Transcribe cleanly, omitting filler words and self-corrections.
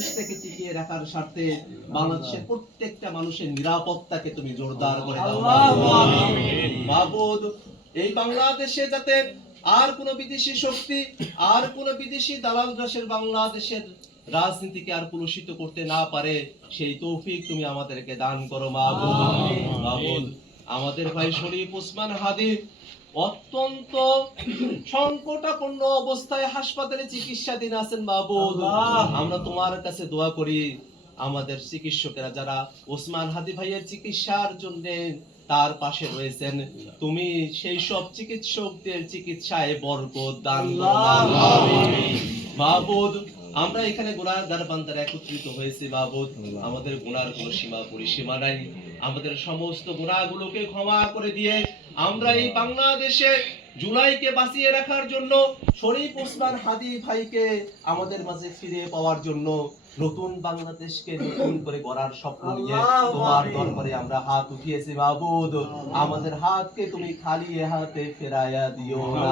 বাংলাদেশটাকে টিকিয়ে রাখার স্বার্থে বাংলাদেশের প্রত্যেকটা মানুষের নিরাপত্তাকে তুমি জোরদার করে দাও মাবুদ। এই বাংলাদেশে যাতে আর কোনো বিদেশি শক্তি, আর কোনো বিদেশি দালাল রাশের বাংলাদেশের রাজনীতিকে আর কলুষিত করতে না পারে, সেই তৌফিক তুমি আমাদেরকে দান করো মাবুদ। মাবুদ, আমাদের ভাই শরীফ ওসমান হাদি অত্যন্ত সংকটাপন্ন অবস্থায় হাসপাতালে চিকিৎসাধীন আছেন মাবুদ। আমরা তোমার কাছে দোয়া করি, আমাদের চিকিৎসকেরা যারা ওসমান হাদি ভাইয়ের চিকিৎসার জন্য তার পাশে রয়েছেন, তুমি সেই সব চিকিৎসকদের চিকিৎসায় বরকত দান করো মাবুদ। আমরা এখানে গুনাহগার বান্দারা একত্রিত হয়েছি মাবুদ, আমাদের গুনার কোনো সীমা পরিসীমা নাই। আমাদের সমস্ত গুনাহগুলোকে ক্ষমা করে দিয়ে আমরা এই বাংলাদেশে জুলাইকে বাঁচিয়ে রাখার জন্য, শরীফ ওসমান হাদি ভাইকে আমাদের মাঝে ফিরে পাওয়ার জন্য, নতুন বাংলাদেশকে নতুন করে গড়ার স্বপ্ন নিয়ে তোমার দরবারে আমরা হাত উঠিয়েছি মাবুদ। আমাদের হাতকে তুমি খালি হাতে ফেরাইয়া দিও না।